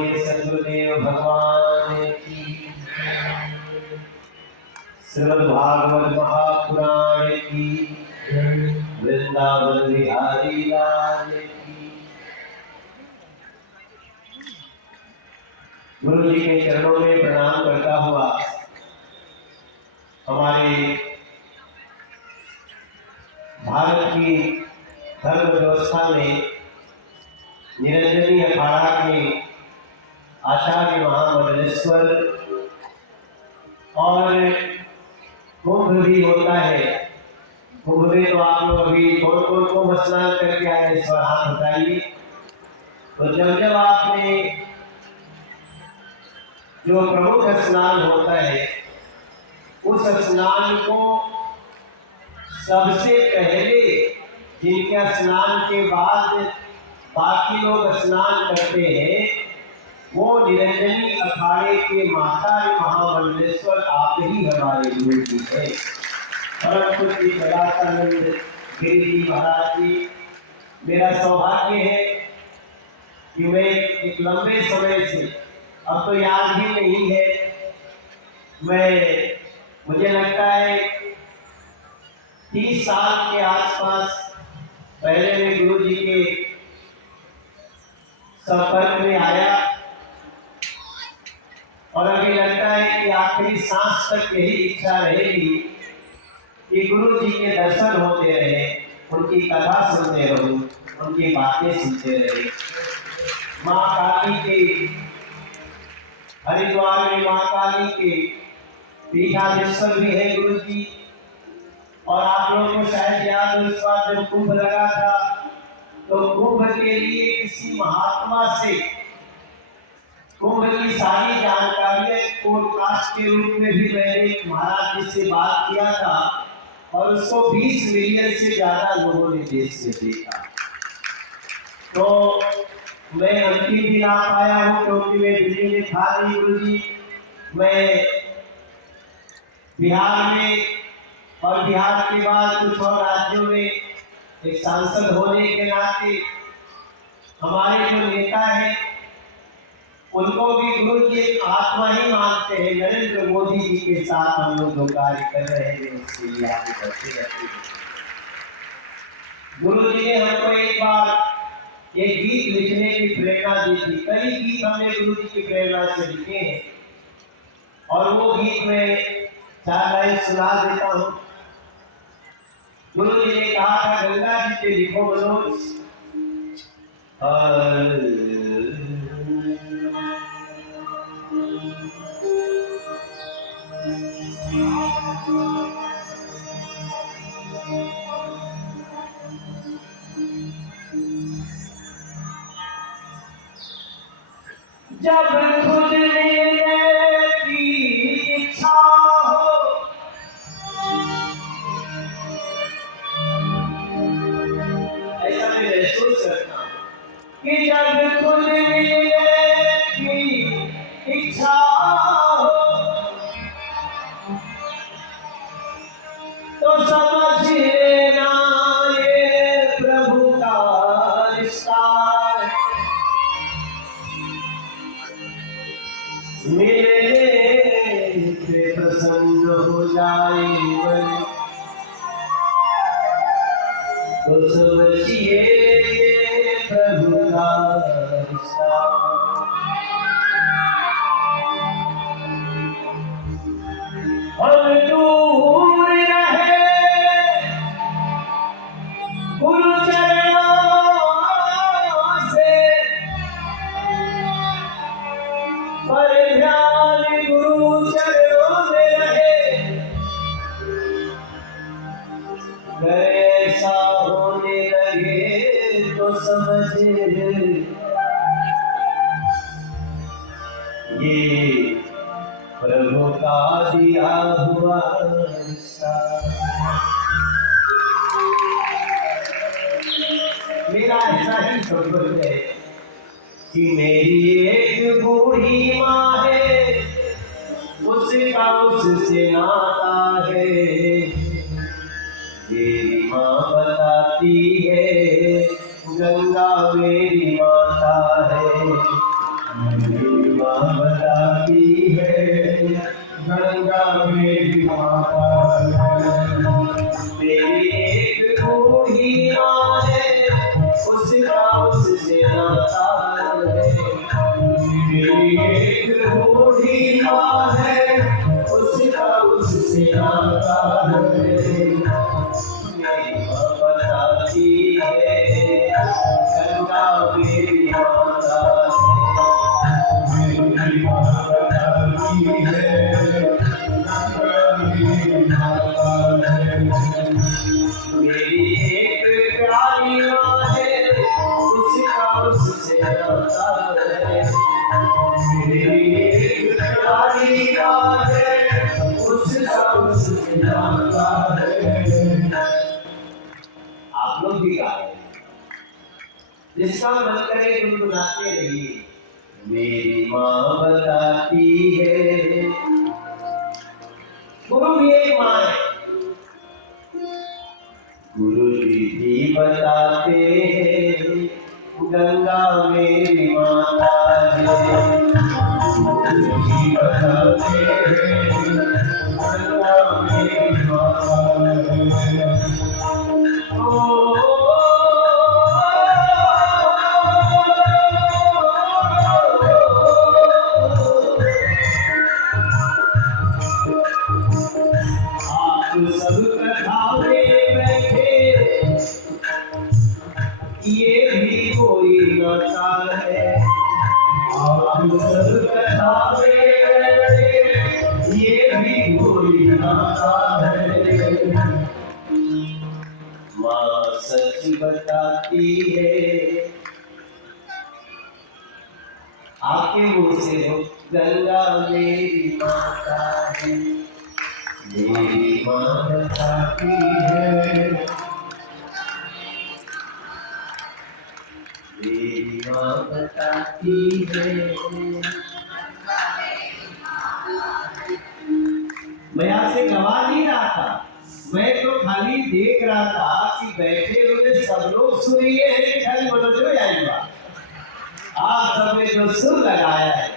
बोलिए सद्गुरुदेव भगवान की। श्रीमद् भागवत महापुराण की। वृंदावन बिहारी लाल की। गुरु जी के चरणों में प्रणाम करता हुआ हमारे भारत की धर्म व्यवस्था में निरंजनी अखाड़ा के आचार्य महामंडलेश्वर और कुंभ भी होता है। कुंभ में तो आप लोग अभी कौन कौन को स्नान करके आए इस बार हाथ उठाइए। तो जब आपने जो प्रमुख स्नान होता है उस स्नान को सबसे पहले जिनके स्नान के बाद बाकी लोग स्नान करते हैं वो निरंजनी अखाड़े के माता महामंडलेश्वर आप ही हमारे गुरु जी है। परम पूज्य कलाकानंद गिरी जी महाराज जी, मेरा सौभाग्य है कि मैं एक लंबे समय से, अब तो याद ही नहीं है, मुझे लगता है 30 साल के आसपास पहले मैं गुरु जी के संपर्क में आया और अभी लगता है कि आखिरी सांस तक यही इच्छा रहेगी कि गुरु जी के दर्शन होते रहे, उनकी कथा सुनते रहूं, उनकी बातें सुनते रहे। माँ काली के हरिद्वार में माँ काली के पीठाधीश्वर भी है गुरु जी। और आप लोगों को शायद याद इस बार जब कुंभ लगा था तो कुंभ के लिए किसी महात्मा से कुंभ की सारी जानकारियां पॉडकास्ट के रूप में भी मैंने महाराज जी से बात किया था और उसको 20 मिलियन से ज्यादा लोगों ने देश में देखा। तो मैं अंतिम दिन आ पाया हूँ क्योंकि मैं दिल्ली में था नहीं गुरु जी। मैं बिहार में और बिहार के बाद कुछ और राज्यों में एक सांसद होने के नाते हमारे जो नेता है उनको भी गुरु जी एक आत्मा ही मानते हैं। नरेंद्र मोदी जी के साथ हम लोग जो कार्य कर रहे हैं उसके लिए आगे बढ़ते रहते हैं। गुरु जी ने हमको एक बार एक गीत लिखने की प्रेरणा दी थी। कई गीत हमने गुरु जी की प्रेरणा से लिखे हैं और वो गीत मैं 4 लाइन सुना देता हूँ। गुरु जी ने कहा था गंगा जी पे लिखो मनोज, जब खुद मिलने की इच्छा हो ऐसा मैं महसूस करता हूं कि जब खुद मिलने की इच्छा हो तो समझ लेना ये प्रभु का रिश्ता। मिलने से प्रसन्न हो जाए मन तो समझिए प्रभु का रिश्ता। हम दूर रहे गुरु चरणों से पर ध्यान गुरु चरणों में रहे। ऐसा होने लगे तो समझे ये प्रभु का दिया हुआ रिश्ता। मेरा ऐसा ही संबंध है कि मेरी एक बूढ़ी माँ है, उसका उससे नाता है। मेरी माँ बताती है गंगा मेरी माता है, मेरी माँ बताती है गंगा मेरी माता है। मेरी एक बूढ़ी माँ है, उसका उससे नाता है। मेरी एक बूढ़ी माँ है, उसका उससे नाता है। मेरी माँ बताती है गंगा मेरी माता है। मेरी माँ बताती है गंगा मेरी माता है। मेरी एक प्यारी माँ है, उसका उससे नाता है। मेरी एक प्यारी माँ है, उसका उससे नाता है। आप लोग भी गा रहे हैं, जिसका मन करे गुनगुनाते रहिए। मेरी माँ बताती है, गुरु भी एक माँ है। गुरु जी भी बताते हैं गंगा मेरी माता है। गुरु जी बताते हैं गंगा मेरी माता है। आप सब कथा में बैठे, ये भी कोई नाता है। आप सब कथा में बैठे, ये भी कोई नाता है। माँ सच बताती है, आपके मुंह से हो गंगा मेरी माता है। मेरी माँ बताती है, मेरी माँ बताती है। मैं आपसे गवा नहीं रहा था, मैं तो खाली देख रहा था कि बैठे हुए सब लोग सुनिए हैं, खाली मनोज जाएगा। आप सबने जो सुर लगाया है,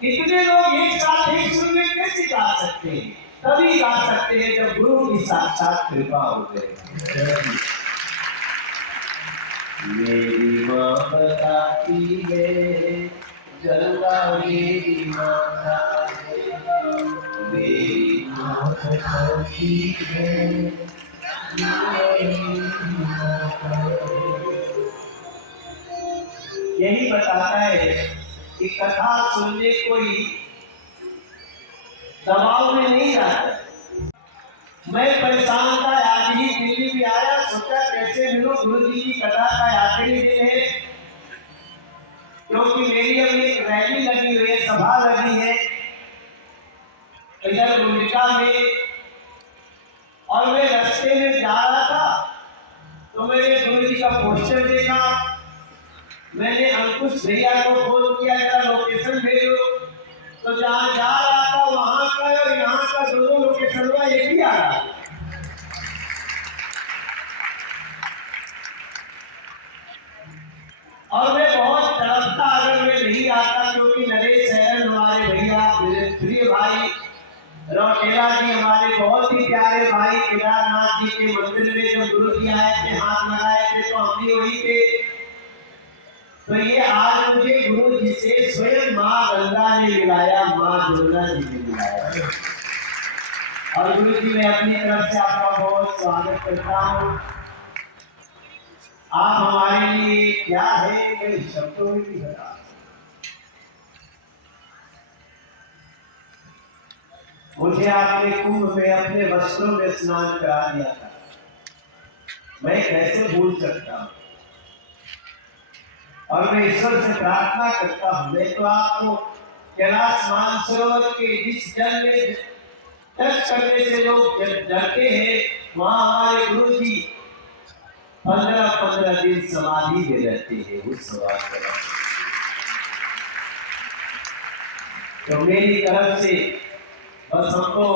कितने लोग एक साथ एक सुर में कैसे गा सकते हैं? तभी गा सकते हैं जब गुरु की साक्षात कृपा हो गए। मेरी माँ बताती है गंगा मेरी माता है। मेरी माँ बताती है मेरी माता है। यही बताता है कि कथा सुनने कोई दबाव में नहीं जाता। मैं परेशान था, आज ही दिल्ली में आया, सोचा कैसे मिलूं। गुरु जी की कथा का आखिरी दिन है, क्योंकि मेरी अभी एक रैली लगी हुई है, सभा लगी है इधर गुंडिका में, और मैं रास्ते में जा रहा था तो मैंने गुरु जी का पोस्टर देखा। मैंने अंकुश भैया को फोन किया, था लोकेशन भेजो। तो जहाँ जा रहा था वहां का और यहाँ का दोनों लोकेशन हुआ एक ही आ रहा। और मैं बहुत तड़पता अगर मैं नहीं आता, क्योंकि नरेश शहर हमारे भैया प्रिय भाई, रौटेला जी हमारे बहुत ही प्यारे भाई, केदारनाथ जी के मंदिर में जब गुरु जी आए थे, हाथ लगाए थे तो हम भी वही थे। तो ये आज मुझे गुरु जी से स्वयं माँ गंगा ने मिलाया, माँ दुर्गा जी ने मिलाया। और गुरु जी मैं अपनी तरफ से आपका बहुत स्वागत करता हूँ। आप हमारे लिए क्या है मैं शब्दों में नहीं बता। मुझे आपने कुंभ में अपने वस्त्रों में स्नान करा दिया था, मैं कैसे भूल सकता हूँ। और मैं ईश्वर से प्रार्थना करता हूँ, मैं तो आपको कैलाश मानसरोवर के जिस जल में टच करने से लोग डरते हैं, वहां हमारे गुरु जी 15-15 दिन समाधि में रहते हैं उस सवाल। तो मेरी तरफ से बस, हम तो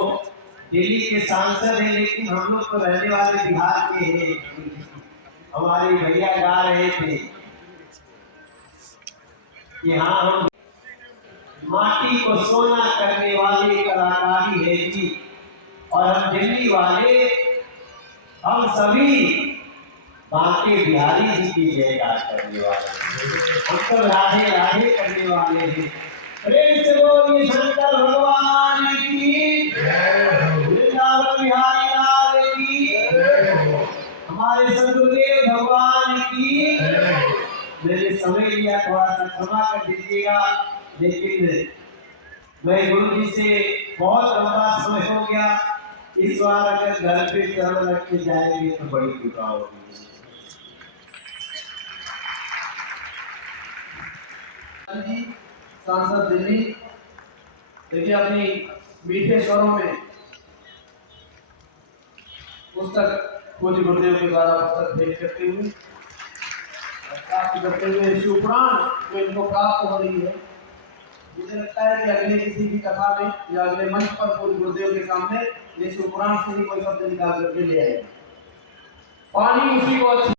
दिल्ली के सांसद हैं, लेकिन हम लोग तो रहने वाले बिहार के हैं। हमारे भैया गा रहे थे कि हाँ हम माटी को सोना करने वाले कलाकारी है जी। और हम दिल्ली वाले, हम सभी बांके बिहारी जी की जयकार करने वाले, हम सब राधे राधे करने वाले हैं। प्रेम से बोलिए शंकर भगवान की, वृंदावन बिहारी लाल की, हमारे सदगुरुदेव भगवान की। मैंने समय लिया, थोड़ा सा क्षमा कर दीजिएगा, लेकिन मैं गुरु जी से बहुत लंबा समय हो गया। इस बार अगर घर पे चरण रख के जाएंगे तो बड़ी कृपा होगी। जी सांसद दिल्ली, देखिए अपनी मीठे स्वरों में पुस्तक पूज्य गुरुदेव के द्वारा पुस्तक भेंट करते हुए प्राप्त करते हुए शिवपुराण जो इनको प्राप्त हो रही है। मुझे लगता है कि अगले किसी भी कथा में या अगले मंच पर पूज्य गुरुदेव के सामने ये शिवपुराण से ही कोई शब्द निकाल करके ले आएगा। पानी उसी को